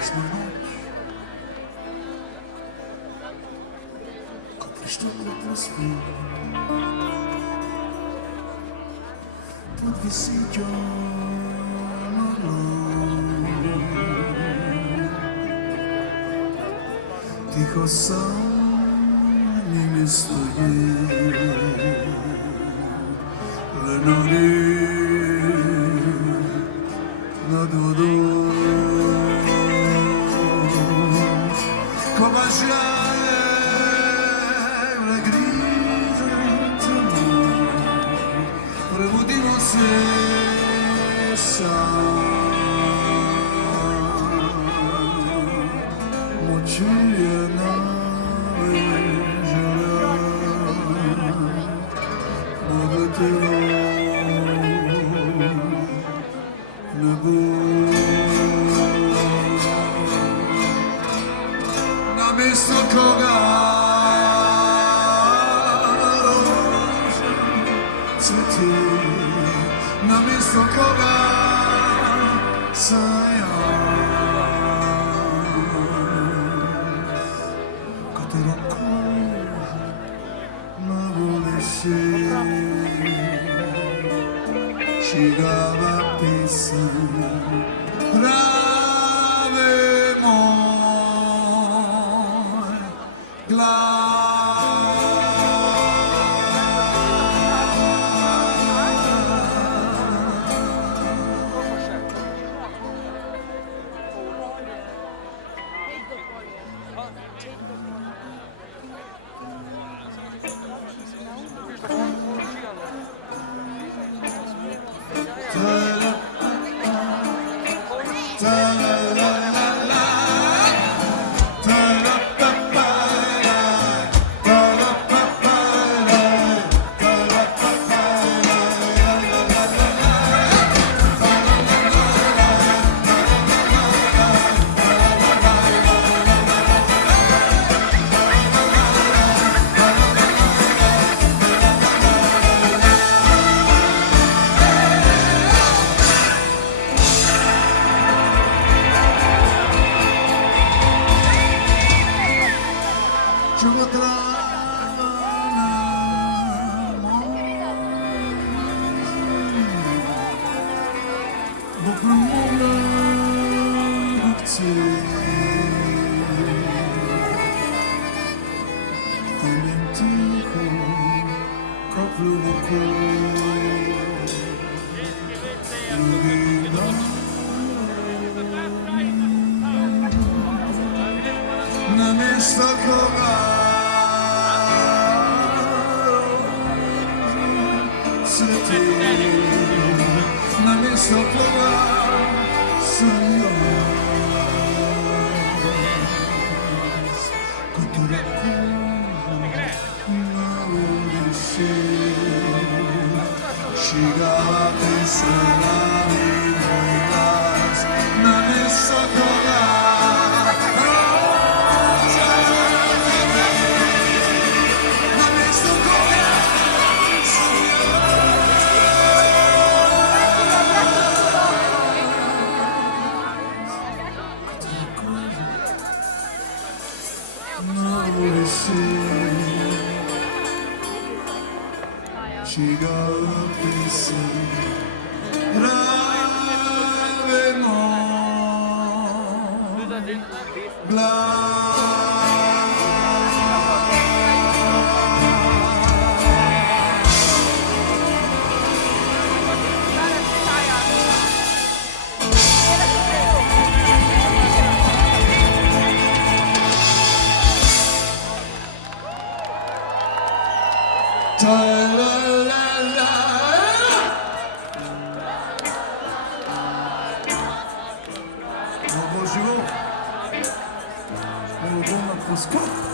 Ясна ночь, каприштовый проспект, под висячим орлом. Тихо самі стоїть, над водою, побажає грізати тьму, пробудимося сам, мочує навижеля, молитино намісто кога роза цвітить, намісто кога сая, котра кожа на вулиці чигава пісня. Grave moj намісто кога цвітить, намісто кога союз, котра кожа на вулиці чигава пісня від нас, намісто кога chegava a pensar grave Bonjour, on va prendre